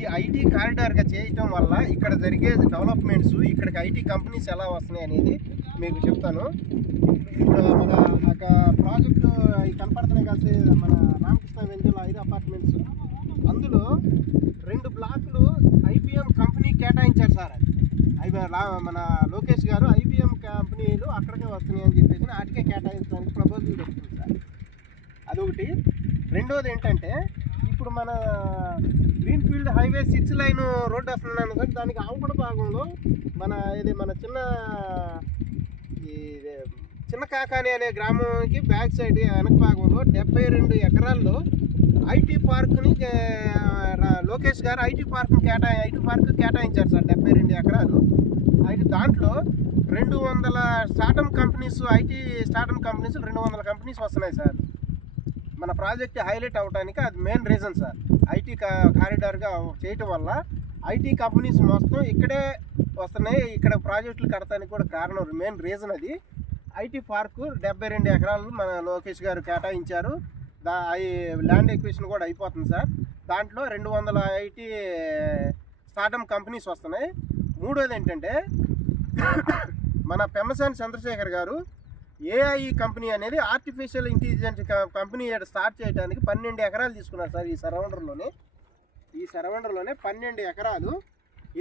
ఈ ఐటీ కారిడార్గా చేయటం వల్ల ఇక్కడ జరిగే డెవలప్మెంట్స్, ఇక్కడికి ఐటీ కంపెనీస్ ఎలా వస్తున్నాయి అనేది మీకు చెప్తాను. ఇప్పుడు మన ఒక ప్రాజెక్టు కనపడుతున్నాయి కలిసి మన రామకృష్ణ వెంజల్ 5 అపార్ట్మెంట్స్, అందులో 2 బ్లాకులు ఐబిఎం కంపెనీ కేటాయించారు సార్. మన లోకేష్ గారు ఐబిఎం కంపెనీలు అక్కడికే వస్తున్నాయి అని చెప్పేసి వాటికే కేటాయించడానికి ప్రపోజల్ పెడుతుంది సార్. అదొకటి. రెండోది ఏంటంటే, ఇప్పుడు మన గ్రీన్ఫీల్డ్ హైవే 6 లైన్ రోడ్డు వస్తున్నాను సార్, దానికి ఆవుపడ భాగంలో మన చిన్న కాకాని అనే గ్రామంకి బ్యాక్ సైడ్ వెనక భాగంలో 72 ఎకరాల్లో ఐటీ పార్క్ని లోకేష్ గారు ఐటీ పార్క్ కేటాయించారు సార్. 72 ఎకరాలు. అయితే దాంట్లో 200 startup companies, IT startup companies 200 companies వస్తున్నాయి సార్. మన ప్రాజెక్ట్ హైలైట్ అవడానికి అది మెయిన్ రీజన్ సార్. ఐటీ కారిడార్గా చేయటం వల్ల ఐటీ కంపెనీస్ మొత్తం ఇక్కడే వస్తున్నాయి. ఇక్కడ ప్రాజెక్టులు కడతానికి కూడా కారణం, మెయిన్ రీజన్ అది. ఐటీ పార్కు 72 ఎకరాలు మన లోకేష్ గారు కేటాయించారు. ల్యాండ్ ఎక్విజిషన్ కూడా అయిపోతుంది సార్. దాంట్లో 200 ఐటీ స్టార్టప్ కంపెనీస్ వస్తున్నాయి. మూడోది ఏంటంటే, మన పెమ్మసాని చంద్రశేఖర్ గారు ఏఐ కంపెనీ అనేది ఆర్టిఫిషియల్ ఇంటెలిజెన్స్ కంపెనీ స్టార్ట్ చేయడానికి 12 ఎకరాలు తీసుకున్నారు సార్. ఈ సరౌండర్లోనే 12 ఎకరాలు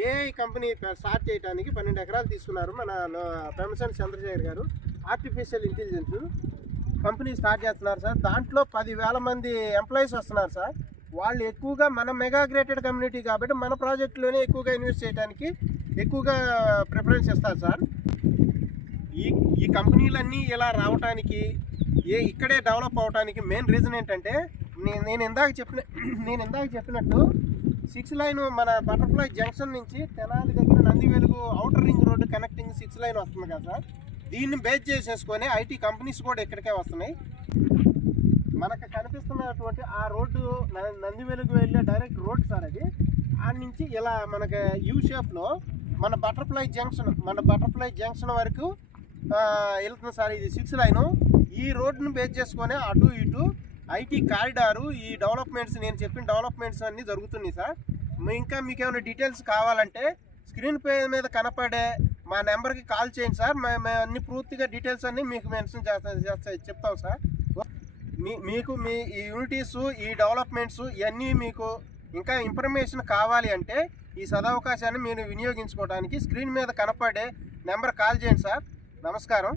ఏఐ కంపెనీ స్టార్ట్ చేయడానికి 12 ఎకరాలు తీసుకున్నారు మన పెమ్మసాని చంద్రశేఖర్ గారు. ఆర్టిఫిషియల్ ఇంటెలిజెన్స్ కంపెనీ స్టార్ట్ చేస్తున్నారు సార్. దాంట్లో 10,000 మంది ఎంప్లాయీస్ వస్తున్నారు సార్. వాళ్ళు ఎక్కువగా మన మెగా గ్రేటెడ్ కమ్యూనిటీ కాబట్టి మన ప్రాజెక్టులోనే ఎక్కువగా ఇన్వెస్ట్ చేయడానికి ఎక్కువగా ప్రిఫరెన్స్ ఇస్తారు సార్. ఈ కంపెనీలన్నీ ఇలా రావడానికి, ఇక్కడే డెవలప్ అవడానికి మెయిన్ రీజన్ ఏంటంటే, నేను ఇందాక చెప్పినట్టు 6 లైన్ మన బటర్ఫ్లై జంక్షన్ నుంచి తెనాలి దగ్గర నంది వెలుగు outer ring road connecting 6 line వస్తుంది కదా సార్. దీన్ని బేస్ చేసేసుకొని ఐటీ కంపెనీస్ కూడా ఇక్కడికే వస్తున్నాయి. మనకు కనిపిస్తున్నటువంటి ఆ రోడ్డు నంది వెలుగు వెళ్ళే డైరెక్ట్ రోడ్ సార్ అది. ఆ నుంచి ఇలా మనకి యూ షేప్లో మన బటర్ఫ్లై జంక్షన్ వరకు వెళ్తుంది సార్. ఇది 6 లైను. ఈ రోడ్డును బేస్ చేసుకొని అటు ఇటు ఐటీ కారిడారు, ఈ డెవలప్మెంట్స్, నేను చెప్పిన డెవలప్మెంట్స్ అన్నీ జరుగుతున్నాయి సార్. ఇంకా మీకు ఏమైనా డీటెయిల్స్ కావాలంటే స్క్రీన్ పే మీద కనపడే మా నెంబర్కి కాల్ చేయండి సార్. మేము అన్ని పూర్తిగా డీటెయిల్స్ అన్నీ మీకు మెన్షన్ చెప్తాం సార్. మీకు మీ ఈ యూనిటీస్, ఈ డెవలప్మెంట్స్ ఇవన్నీ మీకు ఇంకా ఇన్ఫర్మేషన్ కావాలి అంటే ఈ సదవకాశాన్ని మీరు వినియోగించుకోవడానికి స్క్రీన్ మీద కనపడే నెంబర్ కాల్ చేయండి సార్. నమస్కారం.